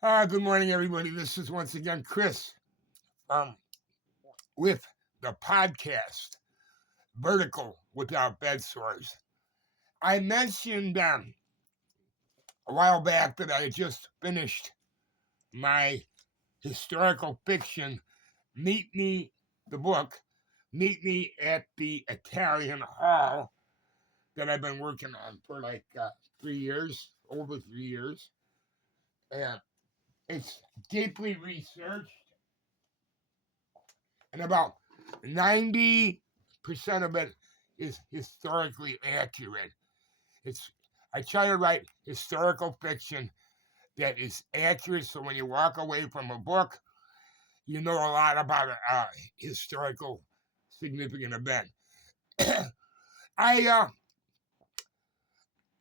Good morning, everybody. This is once again Chris um, with the podcast Vertical Without Bedsores. I mentioned a while back that I had just finished my historical fiction, Meet Me, the book, Meet Me at the Italian Hall, that I've been working on for like 3 years, over 3 years. And it's deeply researched, and about 90% of it is historically accurate. It's I try to write historical fiction that is accurate, so when you walk away from a book, you know a lot about a historical significant event. I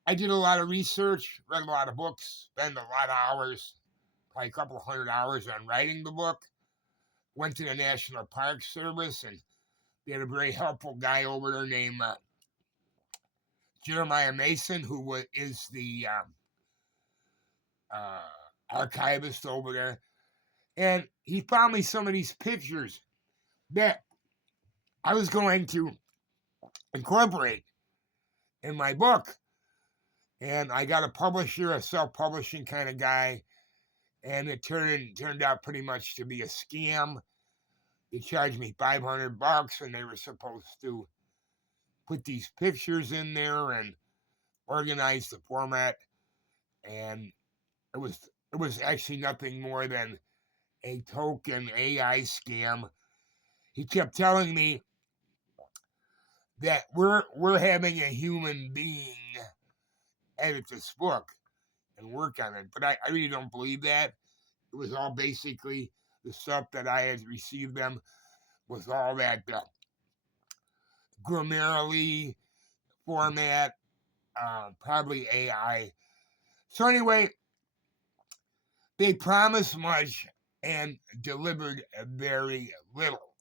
I did a lot of research, read a lot of books, spent a lot of hours, probably a couple of 100 hours on writing the book. Went to the National Park Service, and they had a very helpful guy over there named Jeremiah Mason, who is the uh, archivist over there. And he found me some of these pictures that I was going to incorporate in my book. And I got a publisher, a self-publishing kind of guy, and it turned out pretty much to be a scam. They charged me $500, and they were supposed to put these pictures in there and organize the format. And it was actually nothing more than a token AI scam. He kept telling me that we're having a human being edit this book and work on it, but I really don't believe that. It was all basically the stuff that I had received them was all that Grammarly format, probably AI. So anyway, they promised much and delivered very little.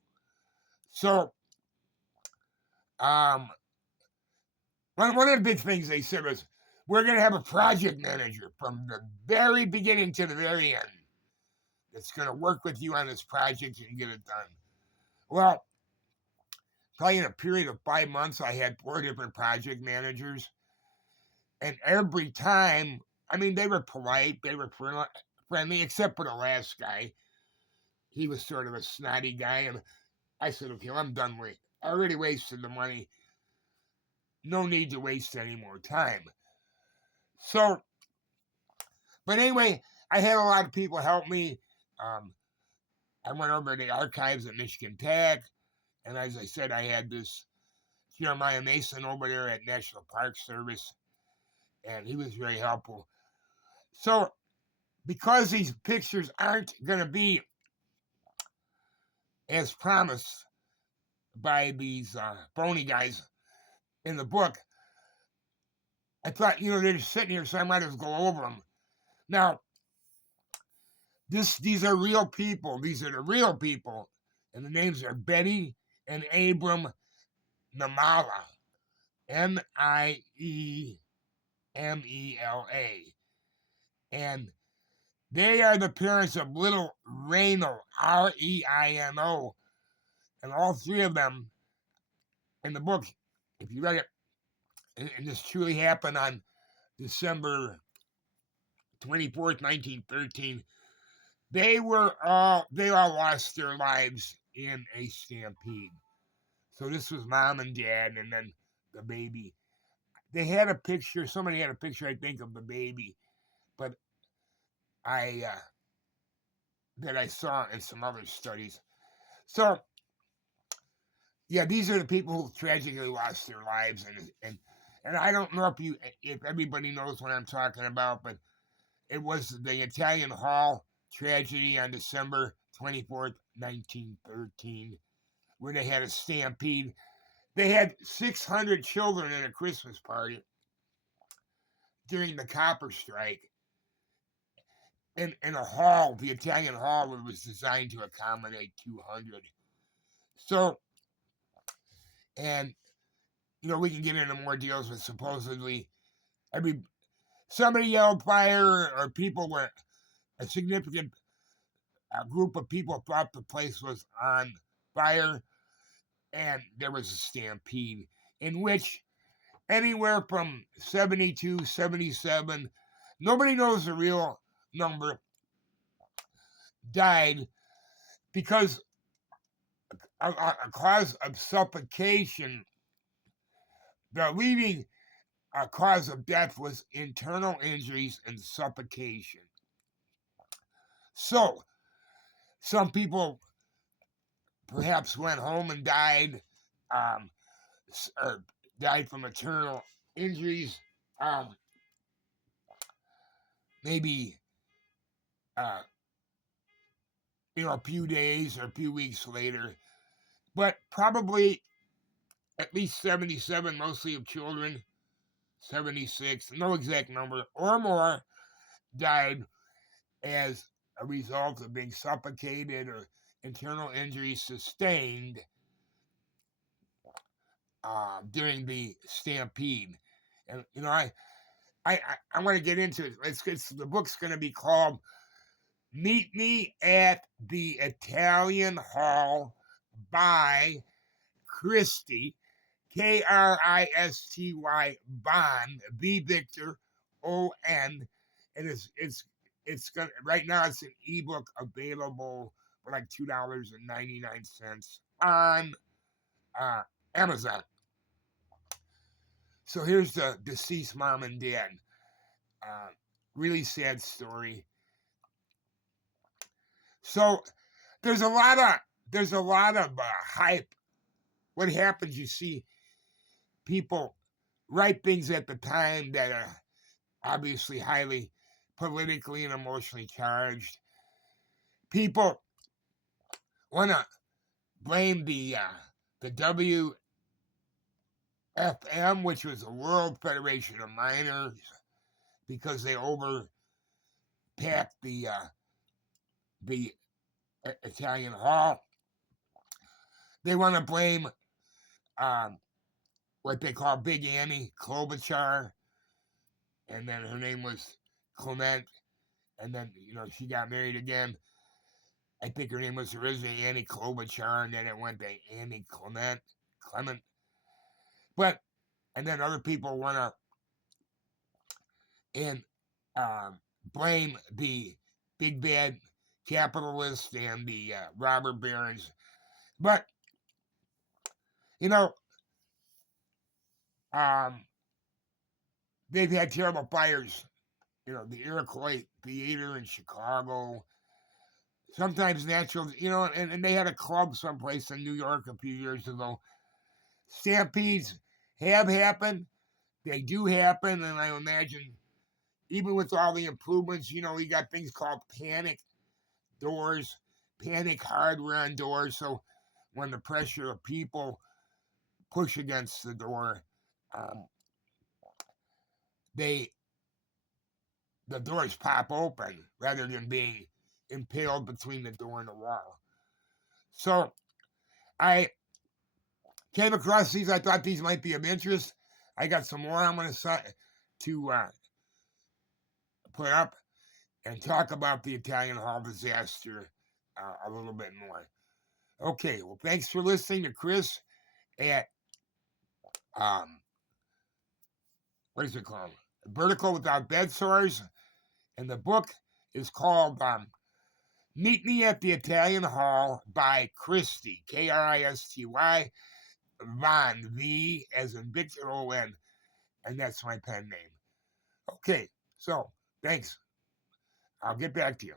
So um, one of the big things they said was, we're going to have a project manager from the very beginning to the very end that's going to work with you on this project and get it done. Well, probably in a period of 5 months, I had 4 different project managers. And every time, I mean, they were polite, they were friendly, except for the last guy. He was sort of a snotty guy. And I said, okay, well, I'm done with it. I already wasted the money. No need to waste any more time. So, but anyway, I had a lot of people help me. Um, I went over to the archives at Michigan Tech, and as I said, I had this Jeremiah Mason over there at National Park Service, and he was very helpful. So, because these pictures aren't going to be as promised by these phony guys in the book, I thought, they're just sitting here, so I might as well go over them. Now, these are real people. These are the real people, and the names are Betty and Abram Namala, Niemela, and they are the parents of little Reino, Reino, and all three of them in the book, if you read it, and this truly happened on December 24th, 1913. They all lost their lives in a stampede. So this was mom and dad, and then the baby. They had a picture. Somebody had a picture, I think, of the baby, but I that I saw in some other studies. So yeah, these are the people who tragically lost their lives, and I don't know if everybody knows what I'm talking about, but it was the Italian Hall tragedy on December 24th, 1913, where they had a stampede. They had 600 children at a Christmas party during the copper strike in a hall, the Italian Hall, that was designed to accommodate 200. So, and we can get into more deals, but supposedly somebody yelled fire, or people were a significant group of people thought the place was on fire, and there was a stampede in which anywhere from 72, 77, nobody knows the real number, died because a cause of suffocation. The leading cause of death was internal injuries and suffocation. So, some people perhaps went home and died, um, or died from internal injuries. Maybe uh, a few days or a few weeks later, but probably at least 77, mostly of children, 76, no exact number, or more, died as a result of being suffocated or internal injuries sustained during the stampede. And I want to get into it. The book's going to be called "Meet Me at the Italian Hall" by Christy, Kristy, Bond, B Victor, ON, and it's gonna right now. It's an ebook available for like $2.99 on Amazon. So here's the deceased mom and dad. Uh, really sad story. So there's a lot of hype. What happens? You see people write things at the time that are obviously highly politically and emotionally charged. People want to blame the WFM, which was the World Federation of Miners, because they overpacked the Italian Hall. They want to blame what they call Big Annie Klobuchar, and then her name was Clement, and then she got married again. I think her name was originally Annie Klobuchar, and then it went to Annie Clement. But and then other people want to blame the big bad capitalists and the robber barons. But they've had terrible fires. The Iroquois Theater in Chicago. Sometimes natural, and they had a club someplace in New York a few years ago. Stampedes have happened. They do happen, and I imagine even with all the improvements, we got things called panic doors, panic hardware on doors. So when the pressure of people push against the door, the doors pop open rather than being impaled between the door and the wall. So I came across these. I thought these might be of interest. I got some more I'm going to put up and talk about the Italian Hall disaster a little bit more. Okay, well, thanks for listening to Chris at what is it called? Vertical Without Bedsores, and the book is called "Meet Me at the Italian Hall" by Christy, Kristy, Von, V as in Victor, ON, and that's my pen name. Okay, so thanks. I'll get back to you.